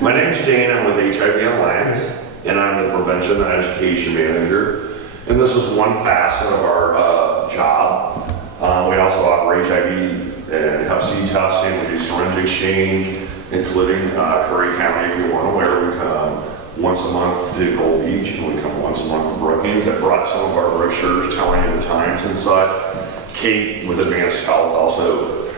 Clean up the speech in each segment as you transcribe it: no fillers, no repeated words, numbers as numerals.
My name's Dane, I'm with HIV Alliance, and I'm the Prevention and Education Manager. And this is one facet of our job. We also offer HIV and Hep C testing, we do syringe exchange, including Curry County, if you weren't aware. We come once a month to Gold Beach, and we come once a month to Brookings. I brought some of our brochures telling you the times and such. Kate with Advanced Health also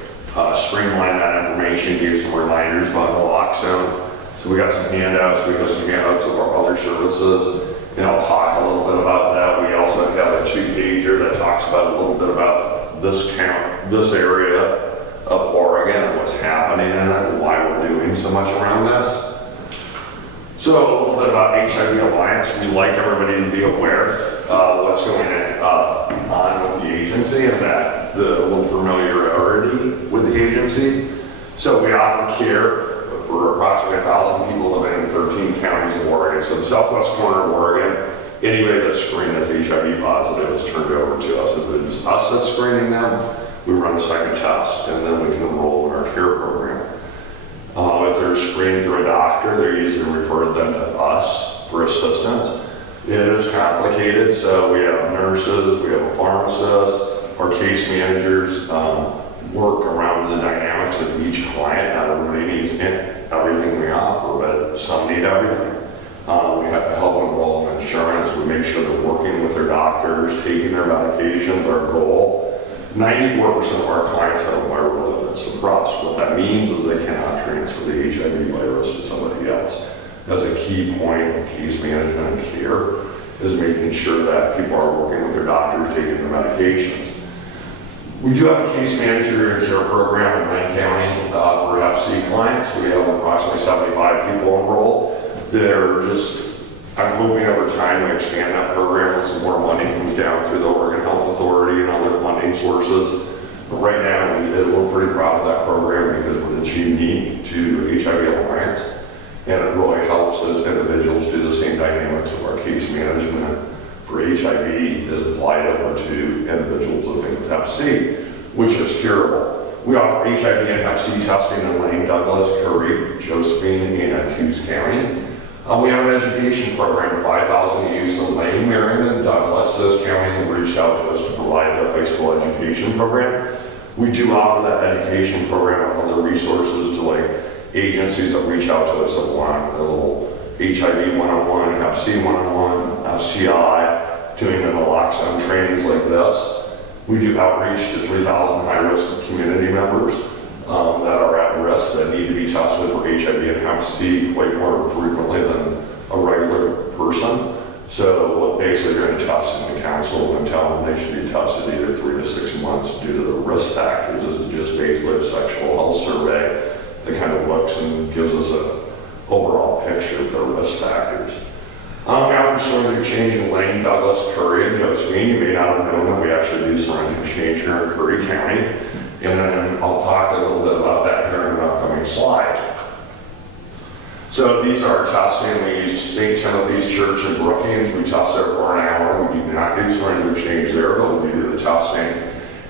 streamlined that information, gave some reminders about Naloxone. So we got some handouts, we got some handouts of our other services, and I'll talk a little bit about that. We also have a 2-pager that talks about a little bit about this area of Oregon, and what's happening in it, and why we're doing so much around this. So a little bit about HIV Alliance. We like everybody to be aware of what's going on with the agency, and that the little familiarity with the agency. So we offer care for approximately 1,000 people living in 13 counties of Oregon. So the southwest corner of Oregon, anybody that's screened as HIV positive is turned over to us. If it's us that's screening them, we run a second test, and then we can enroll in our care program. If they're screened through a doctor, they're usually referred them to us for assistance. It is complicated, so we have nurses, we have a pharmacist, our case managers work around the dynamics of each client. Not everybody needs everything we offer, but some need everything. We have to help enroll in insurance. We make sure they're working with their doctors, taking their medications. Our goal, 94% of our clients have a viral load suppressed. What that means is they cannot transfer the HIV virus to somebody else. That's a key point of case management and care, is making sure that people are working with their doctors, taking their medications. We do have a case manager and care program in Lane County for Hep C clients. We have approximately 75 people enrolled. I'm hoping over time we expand that program and some more money comes down through the Oregon Health Authority and other funding sources. But right now, we're pretty proud of that program because it's unique to HIV Alliance, and it really helps as individuals do the same dynamics of our case management for HIV is applied over to individuals living with Hep C, which is curable. We offer HIV and Hep C testing in Lane, Douglas, Curry, Josephine, and Hughes County. We have an education program, 5,000 youths in Lane, Marion, and Douglas. Those counties have reached out to us to provide their high school education program. We do offer that education program and other resources to like agencies that reach out to us that want a little HIV 101, Hep C 101, FCI, doing the Naloxone trainings like this. We do outreach to 3,000 high-risk community members that are at risk, that need to be tested for HIV and Hep C quite more frequently than a regular person. So basically you're going to test them and counsel and tell them they should be tested either 3 to 6 months due to the risk factors. This is just basically a sexual health survey that kind of looks and gives us an overall picture of the risk factors. We offer syringe exchange in Lane, Douglas, Curry, and Josephine. You may not have known that we actually do syringe exchange here in Curry County. And then I'll talk a little bit about that here in an upcoming slide. So these are testing. We use St. Timothy's Church in Brookings. We test there for an hour. We do not do syringe exchange there, but we do the testing.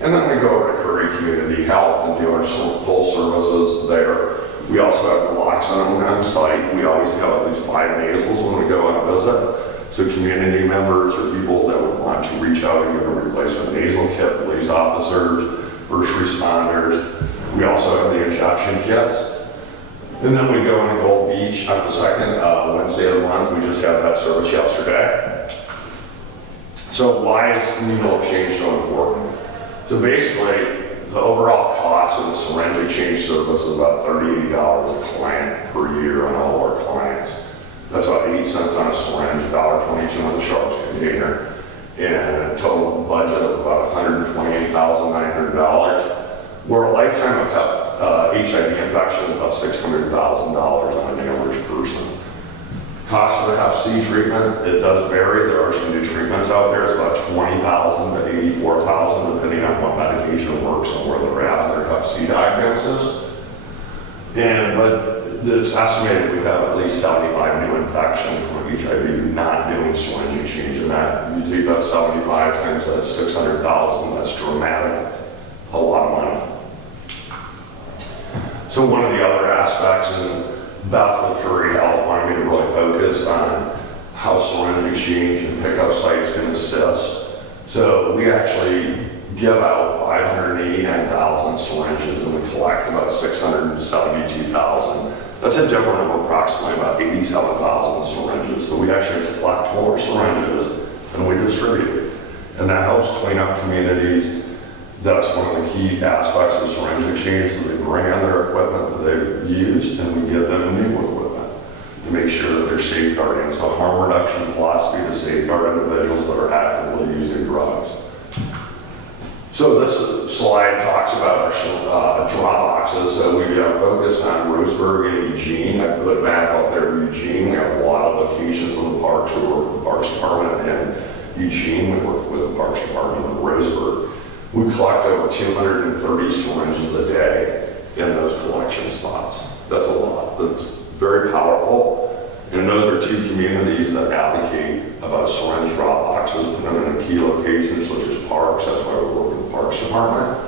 And then we go over to Curry Community Health and do our full services there. We also have Naloxone on site. We always have at least 5 nasals when we go on a visit. So community members or people that would want to reach out and get a replacement nasal kit, police officers, first responders. We also have the injection kits. And then we go into Gold Beach on the second Wednesday of the month. We just had that service yesterday. So why is needle exchange so important? So basically, the overall cost of the syringe exchange service is about $38 a client per year on all of our clients. That's about 8 cents on a syringe, $1.22 on the sharps container, and a total budget of about $128,900. Where a lifetime of HIV infection is about $600,000 on an average person. Cost of the Hep C treatment, it does vary. There are some new treatments out there. It's about $20,000 to $84,000 depending on what medication works and where they're at on their Hep C diagnosis. But it's estimated we have at least 75 new infections from HIV not doing syringe exchange. And that, you take that 75 times that 600,000, that's dramatic, a lot of money. So one of the other aspects, and Beth with Curry Health wanted me to really focus on how syringe exchange and pickup sites can assist. So we actually give out 589,000 syringes and we collect about 672,000. That's a difference of approximately about 87,000 syringes. So we actually collect more syringes than we distribute. And that helps clean up communities. That's one of the key aspects of syringe exchange, is they bring in their equipment that they've used and we give them new equipment to make sure that they're safeguarding. So harm reduction philosophy to safeguard individuals that are actively using drugs. So this slide talks about our drop boxes. So we are focused on Roseburg and Eugene. I put a map out there of Eugene. We have a lot of locations in the parks. We work with the Parks Department in Eugene. We work with the Parks Department in Roseburg. We collect over 230 syringes a day in those collection spots. That's a lot. That's very powerful. And those are two communities that advocate about syringe drop boxes, put them in key locations such as parks. That's why we work with the Parks Department.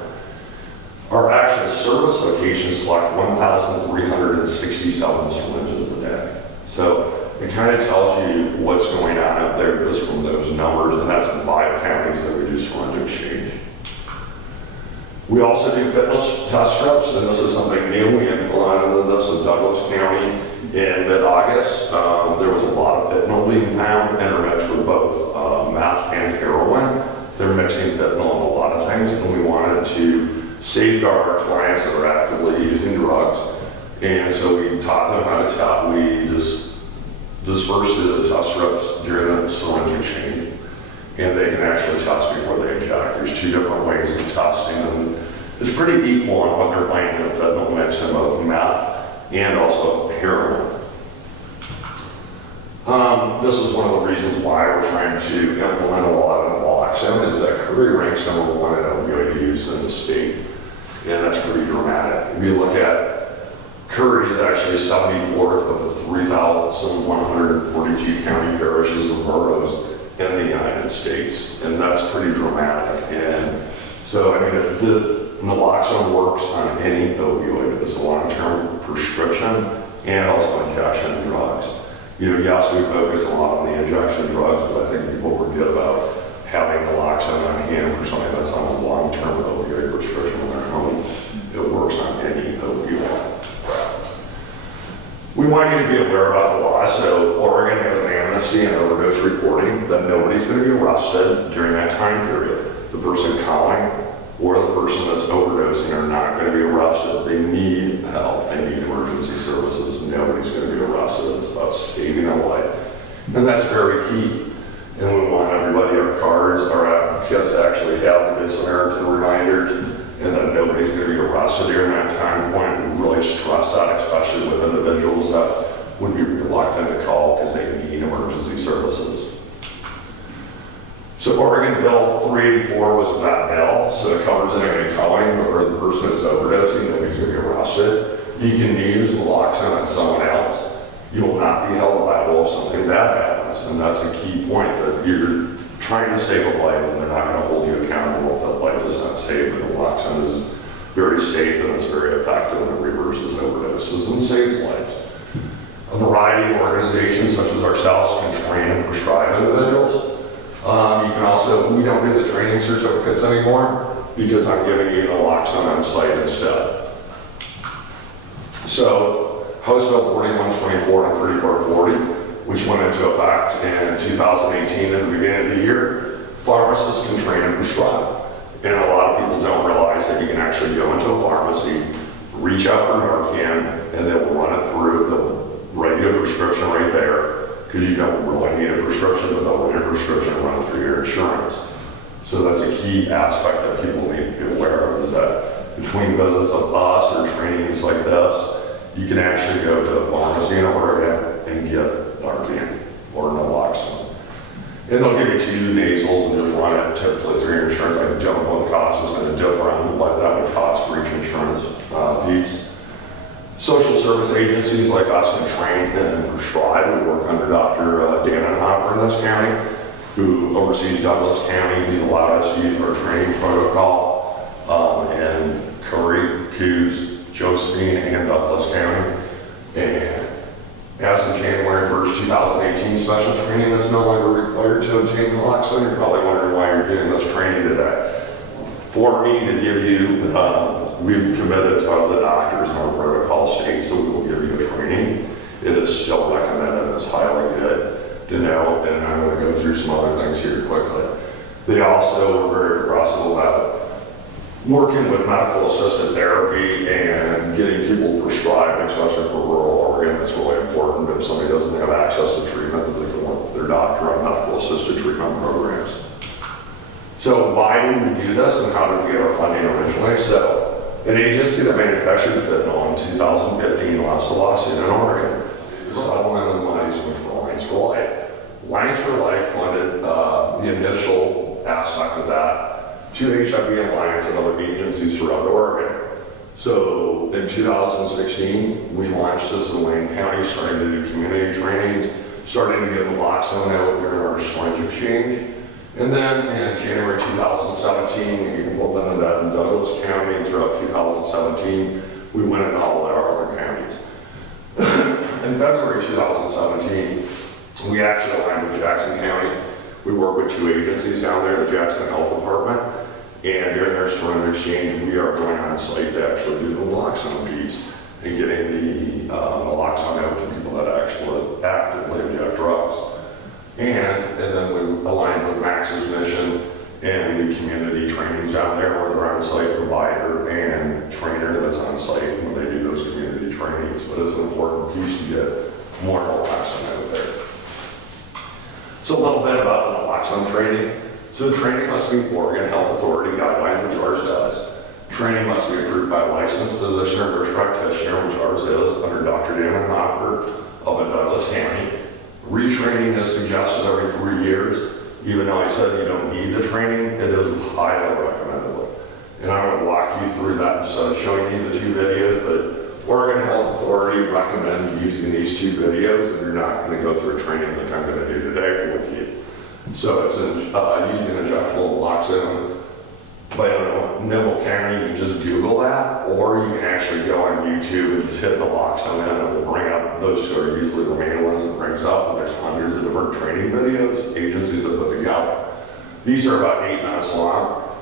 Our actual service locations collect 1,367 syringes a day. So it kind of tells you what's going on out there just from those numbers, and that's in 5 counties that we do syringe exchange. We also do fitness test strips, and this is something new. We implemented this in Douglas County in mid-August. There was a lot of fentanyl being found intermixed with both meth and heroin. They're mixing fentanyl in a lot of things, and we wanted to safeguard our clients that are actively using drugs. And so we taught them how to test. We just dispersed the test strips during the syringe exchange. And they can actually test before they inject. There's 2 different ways of testing, and it's pretty equal on what they're finding in fentanyl mix in both meth and also heroin. This is one of the reasons why we're trying to implement a lot of Naloxone, is that Curry ranks #1 in opioid use in the state, and that's pretty dramatic. If you look at Curry's actually 74th of the 3,142 county parishes and boroughs in the United States, and that's pretty dramatic. And so, I mean, the Naloxone works on any opioid. It's a long-term prescription and also injection drugs. You know, yes, we focus a lot on the injection drugs, but I think people forget about having Naloxone on hand for somebody that's on a long-term opioid prescription in their home. It works on any opioid. We want you to be aware about the law. So Oregon has an amnesty and overdose reporting that nobody's going to be arrested during that time period. The person calling or the person that's overdosing are not going to be arrested. They need help. They need emergency services. Nobody's going to be arrested. It's about saving a life. And that's very key. And we want everybody, our cards, our advocates actually have the Good Samaritan reminders, and that nobody's going to be arrested during that time point. We really stress that, especially with individuals that would be reluctant to call because they need emergency services. So Oregon Bill 384 was that bill, so it covers anybody calling or the person who's overdosing, nobody's going to be arrested. You can use Naloxone on someone else. You will not be held liable if something bad happens, and that's a key point, that you're trying to save a life and they're not going to hold you accountable if that life is not saved. But Naloxone is very safe and it's very effective, and it reverses overdoses and saves lives. A variety of organizations such as ourselves can train and prescribe individuals. You can also, we don't do the training certificates anymore because I'm giving you Naloxone on site instead. So House Bill 4124 and 3440, which went into effect in 2018 at the beginning of the year, pharmacists can train and prescribe. And a lot of people don't realize that you can actually go into a pharmacy, reach out for Narcan, and they will run it through. They'll write you a prescription right there, because you don't really need a prescription, but they'll write a prescription and run it through your insurance. So that's a key aspect that people need to be aware of, is that between visits of us or trainings like this, you can actually go to a pharmacy in Oregon and get Narcan or Naloxone. And they'll give you 2 nasals and just run it typically through your insurance. I don't know what the cost is going to differ on what that would cost for each insurance piece. Social service agencies like us can train and prescribe. We work under Dr. Dannenhofer in this county, who oversees Douglas County. He's allowed us to use our training protocol in Curry, Coos, Josephine, and Douglas County. And As of January 1st, 2018, special training is no longer required to obtain naloxone. You're probably wondering why you're doing this training today. For me to give you, we've committed to the doctors in our protocol states that we will give you a training. It is still recommended and it's highly good to know, and I'm going to go through some other things here quickly. They also were very aggressive about working with medical assisted therapy and getting people prescribed, especially for rural Oregon. It's really important if somebody doesn't have access to treatment that they can work with their doctor on medical assisted treatment programs. So why did we do this and how did we get our funding originally? So an agency that manufactured fentanyl in 2015 lost a lawsuit in Oregon. The settlement of the monies went for Lines for Life. Lines for Life funded the initial aspect of that to HIV Alliance and other agencies throughout Oregon. So in 2016, we launched this in Wayne County, starting to do community trainings, starting to get naloxone out during our syringe exchange. And then in January 2017, we implemented that in Douglas County, and throughout 2017, we went in all of our other counties. In February 2017, we actually aligned with Jackson County. We work with two agencies down there, the Jackson Health Department, and during their syringe exchange, we are going on site to actually do the naloxone piece and getting the naloxone out to people that actually actively inject drugs. And then we aligned with Max's mission, and we do community trainings down there where they're on-site provider and trainer that's on site when they do those community trainings. But it's an important piece to get more naloxone out there. So a little bit about the naloxone training. So the training must meet Oregon Health Authority guidelines, which ours does. Training must be approved by a licensed physician or nurse practitioner, which ours is, under Dr. Dan Hopper of Douglas County. Retraining is suggested every 3 years. Even though I said you don't need the training, it is highly recommended. And I'm going to walk you through that instead of showing you the two videos, but Oregon Health Authority recommends using these two videos, and you're not going to go through a training like I'm going to do today with you. So it's using injectable naloxone. By Nibble County, you can just Google that, or you can actually go on YouTube and just hit naloxone and it will bring up those two are usually the main ones it brings up, and there's hundreds of different training videos, agencies that put together. These are about 8 minutes long,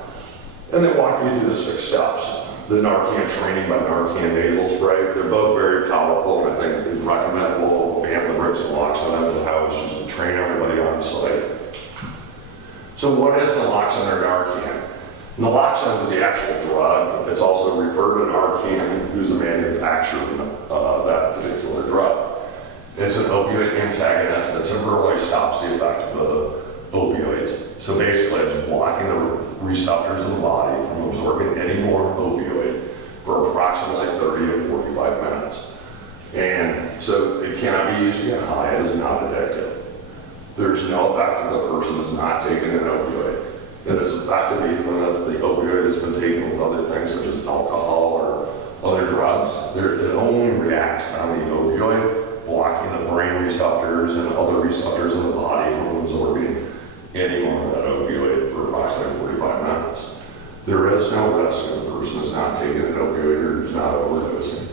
and they walk you through the 6 steps. The Narcan training by Narcan nasal spray, they're both very powerful, and I think it's recommendable and the bricks naloxone out of the house just to train everybody on site. So what is naloxone or Narcan? Naloxone is the actual drug. It's also referred to Narcan, who's the manufacturer of that particular drug. It's an opioid antagonist that temporarily stops the effect of opioids. So basically, it's blocking the receptors in the body from absorbing any more opioid for approximately 30 to 45 minutes. And so it cannot be used to get high. It is not addictive. There's no effect if the person is not taking an opioid. It is effective even if the opioid has been taken with other things such as alcohol or other drugs. It only reacts on the opioid, blocking the brain receptors and other receptors in the body from absorbing any more of that opioid for approximately 45 minutes. There is no risk if the person is not taking an opioid or is not overdosing.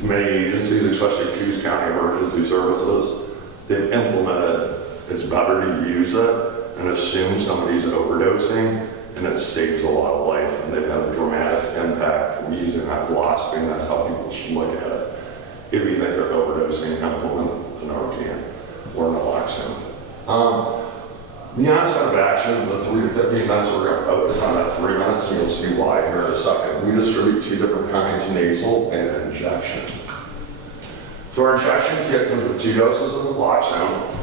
Many agencies, especially Coos County Emergency Services, they've implemented it's better to use it and assume somebody's overdosing, and it saves a lot of life. And they've had a dramatic impact from using that philosophy, and that's how people should look at it. If you think they're overdosing, implement the Narcan or naloxone. The onset of action, the 3 to 15 minutes, we're going to focus on that 3 minutes, and you'll see why here in a second. We distribute 2 different kinds, nasal and injection. So our injection kit comes with 2 doses of naloxone,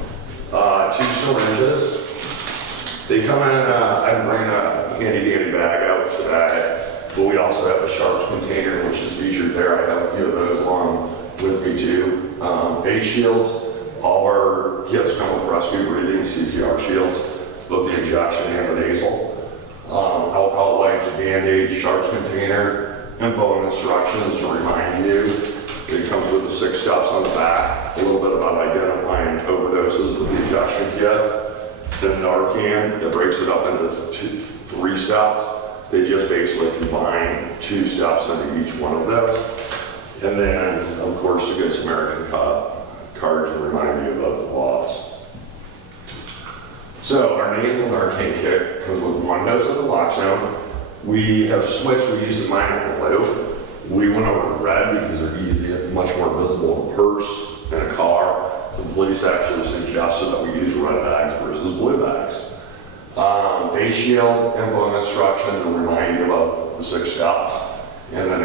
2 syringes. They come in, I bring a handy dandy bag out today, but we also have a sharps container, which is featured there. I have a few of those along with me too. Face shields, all our kits come with rescue breathing, CPR shields, both the injection and the nasal. Alcohol wipes, Band-Aid, sharps container, info and instructions to remind you. It comes with the 6 steps on the back, a little bit about identifying overdoses with the injection kit. Then Narcan, that breaks it up into 3 steps. They just basically combine 2 steps into each one of those. And then, of course, the Good Samaritan cards to remind you about the laws. So our nasal Narcan kit comes with 1 dose of Naloxone. We have switched, we used to mine in blue. We went over to red because they're easy, much more visible in a purse, in a car. The police actually suggested that we use red bags versus blue bags. Face shield, info instruction to remind you about the 6 steps. And then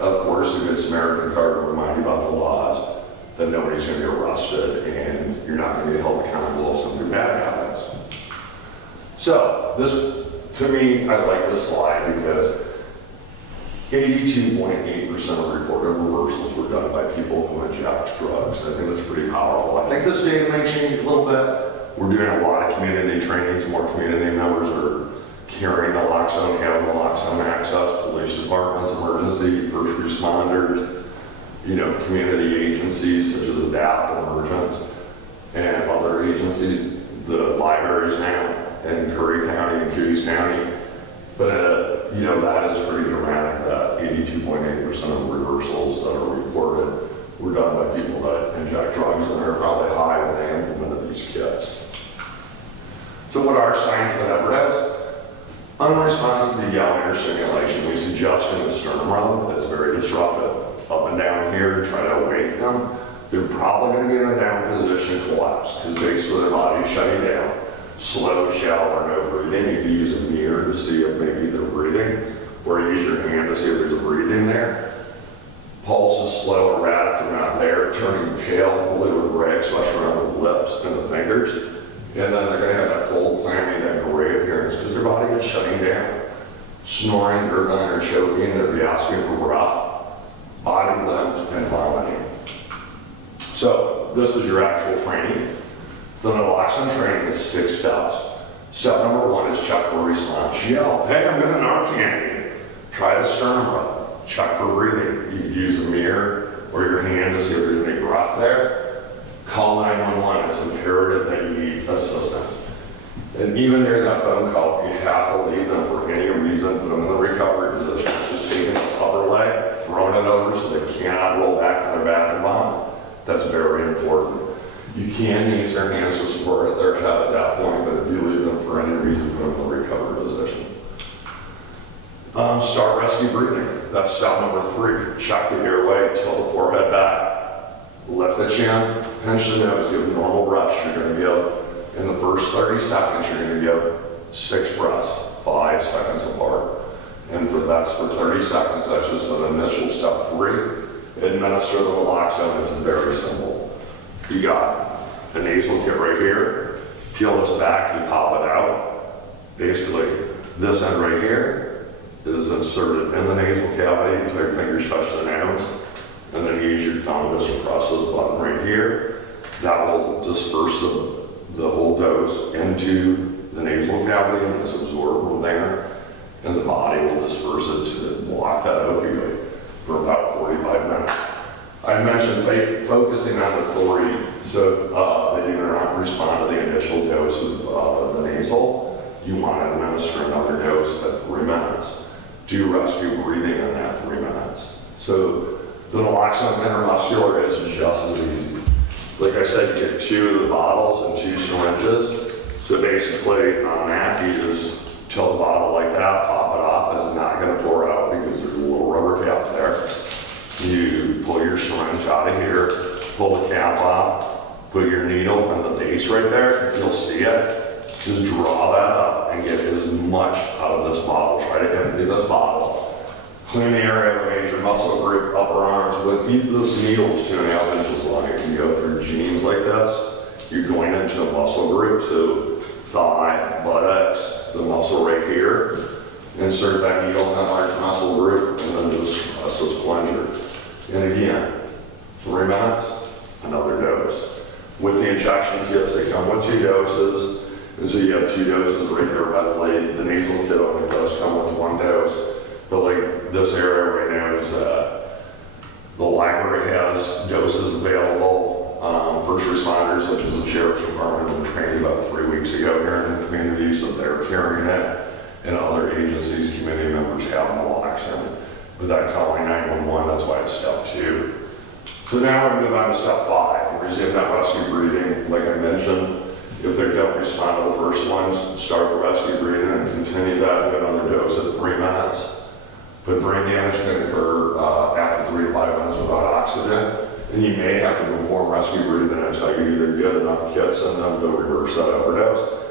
of course, a good Samaritan card to remind you about the laws, that nobody's going to be arrested and you're not going to be held accountable if something bad happens. So this, to me, I like this slide because 82.8% of reported reversals were done by people who inject drugs. I think that's pretty powerful. I think this data may change a little bit. We're doing a lot of community trainings. More community members are carrying naloxone, having naloxone access. Police departments, emergency, first responders, community agencies such as ADAPT, Emergence, and other agencies, the libraries now in Curry County and Hughes County. But, that is pretty dramatic that 82.8% of the reversals that are reported were done by people that inject drugs, and they're probably high when they implemented these kits. So what are signs of evidence? Unresponsive to yelling or stimulation. We suggest in the sternum rub that's very disruptive. Up and down here to try to awake them. They're probably going to be in a down position, collapse, because basically their body's shutting down. Slow, shallow, or no breathing. You can use a mirror to see if maybe they're breathing, or use your hand to see if there's a breathing there. Pulse is slow, erratic, they're not there, turning pale, blue with red, especially around the lips and the fingers. And then they're going to have that cold, clammy, that gray appearance because their body is shutting down. Snoring, gurgling, or choking, they'll be asking for breath, body limp, and vomiting. So this is your actual training. The Naloxone training is 6 steps. Step number 1 is check for response. Yell, hey, I'm going to Narcan you. Try the sternum rub. Check for breathing. You can use a mirror or your hand to see if there's any breath there. Call 911. It's imperative that you need assistance. And even during that phone call, if you have to leave them for any reason, put them in the recovery position. It's just taking this upper leg, throwing it over so they cannot roll back on their back and vomit. That's very important. You can use their hands to support their head at that point, but if you leave them for any reason, put them in the recovery position. Start rescue breathing. That's step number 3. Check the airway, tilt the forehead back, lift the chin, pinch the nose, give normal breaths. You're going to give, in the first 30 seconds, you're going to give 6 breaths, 5 seconds apart. And that's for 30 seconds. That's just an initial step 3. Administer the naloxone is very simple. You got the nasal kit right here. Peel this back, you pop it out. Basically, this end right here is inserted in the nasal cavity until your fingers touch the nose. And then you use your thumb to suppress this button right here. That will disperse the whole dose into the nasal cavity, and it's absorbed from there. And the body will disperse it to block that opioid for about 45 minutes. I mentioned focusing on the 3, so they do not respond to the initial dose of the nasal. You want to administer another dose at 3 minutes. Do rescue breathing in that 3 minutes. So the naloxone intramuscular is just as easy. Like I said, you get 2 of the bottles and 2 syringes. So basically on that, you just tilt the bottle like that, pop it off. It's not going to pour out because there's a little rubber cap there. You pull your syringe out of here, pull the cap off, put your needle and the base right there, you'll see it. Just draw that up and get as much out of this bottle. Try to empty this bottle. Clean the area of a major muscle group, upper arms, with this needle's 2.5 inches long. You can go through jeans like this. You're going into a muscle group, so thigh, buttocks, the muscle right here. Insert that needle in that large muscle group, and then just press this plunger. And again, 3 minutes, another dose. With the injection kits, they come with 2 doses. And so you have 2 doses right there readily. The nasal kit only does come with 1 dose. But like this area right now is, the library has doses available. First responders, such as the Sheriff's Department, were trained about 3 weeks ago here in the community, so they're carrying it. And other agencies, community members have naloxone. Without calling 911, that's why it's step 2. So now I move on to step 5, resume that rescue breathing. Like I mentioned, if they don't respond to the first ones, start the rescue breathing and continue that with another dose at 3 minutes. But brain damage can occur after 3 to 5 minutes without oxygen, and you may have to perform rescue breathing until you either get enough kits and then go reverse that overdose.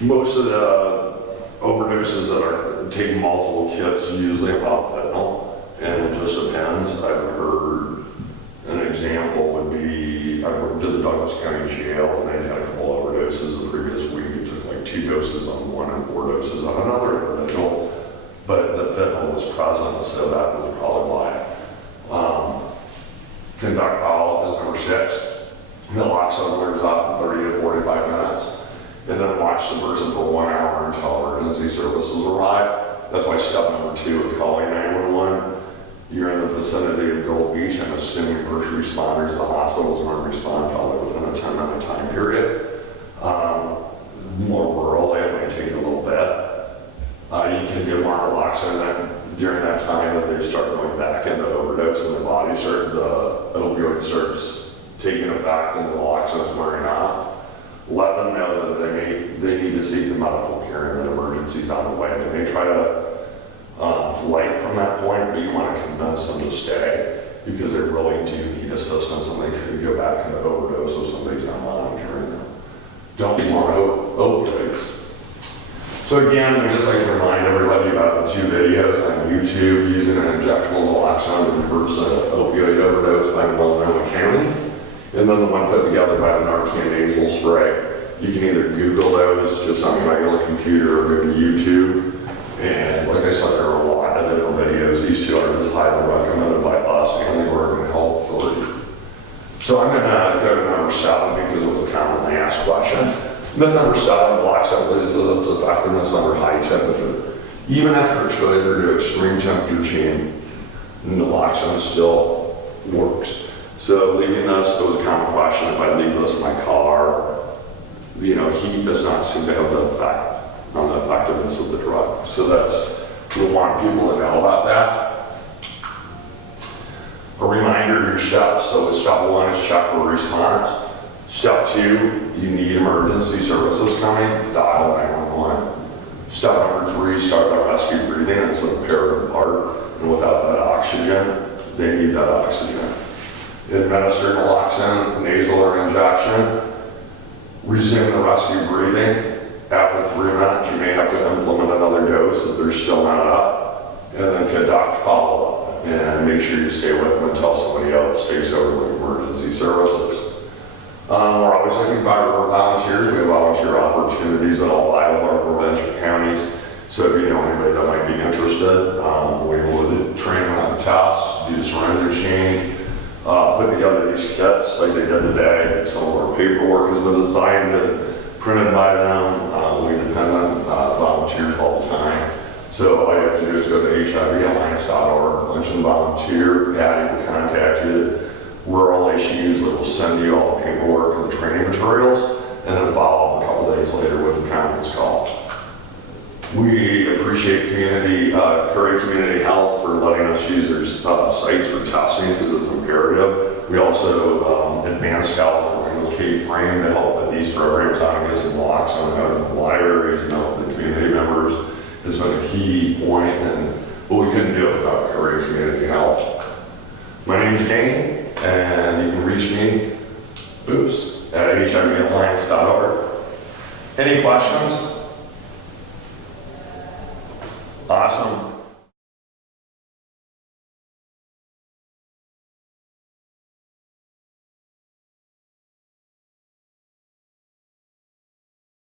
Most of the overdoses that are taking multiple kits usually involve fentanyl, and it just depends. I've heard an example would be, I worked at the Douglas County Jail, and they had a couple overdoses the previous week. It took like 2 doses on one and 4 doses on another individual, but the fentanyl was present, so that was probably why. Conduct follow-up is number 6. Naloxone wears off in 30 to 45 minutes. And then watch the person for 1 hour until emergency services arrive. That's why step number 2 is calling 911. You're in the vicinity of Gold Beach, I'm assuming first responders to the hospital is going to respond probably within a 10-minute time period. More rural, it might take a little bit. You can give more naloxone during that time that they start going back into overdose and the body the opioid starts taking effect and the naloxone is wearing off. Let them know that they need to seek the medical care and that emergency's on the way. They may try to flight from that point, but you want to convince them to stay because they really do need assistance and they could go back into overdose if somebody's not monitoring them. Don't use more opioids. So again, I just like to remind everybody about the 2 videos on YouTube using an injectable naloxone to reverse an opioid overdose by Multnomah County. And then the one put together by the Narcan nasal spray. You can either Google those just on your regular computer or go to YouTube. And like I said, there are a lot of different videos. These 2 are just highly recommended by us and the Oregon Health Authority. So I'm going to go to number 7 because it was a commonly asked question. Myth number 7, naloxone loses its effectiveness under high temperature. Even after exposure to extreme temperature change, naloxone still works. So leaving this, it was a common question, if I leave this in my car, heat does not seem to have the effect on the effectiveness of the drug. So we want people to know about that. A reminder of your steps. So step 1 is check for response. Step 2, you need emergency services coming, dial 911. Step number 3, start that rescue breathing. It's an imperative part, and without that oxygen, they need that oxygen. Administer naloxone, nasal or injection. Resume the rescue breathing. After 3 minutes, you may have to implement another dose if they're still not up. And then conduct follow-up. And make sure you stay with them until somebody else takes over with emergency services. We're always looking for volunteers. We have volunteer opportunities in all 5 of our prevention counties. So if you know anybody that might be interested, we would train them on the tests, do surrender change, put together these kits like they did today. Some of our paperwork has been designed and printed by them. We depend on volunteers all the time. So all you have to do is go to HIValliance.org, mention volunteer, Patty will contact you. Rural issues that will send you all the paperwork and the training materials, and then follow up a couple days later with a conference call. We appreciate Curry Community Health for letting us use their sites for testing because it's imperative. We also advanced scouts working with Kate Frame to help with these programs on against naloxone out of the libraries and out of the community members has been a key point, but we couldn't do it without Curry Community Health. My name is Dane. And you can reach me, at HIValliance.org. Any questions? Awesome.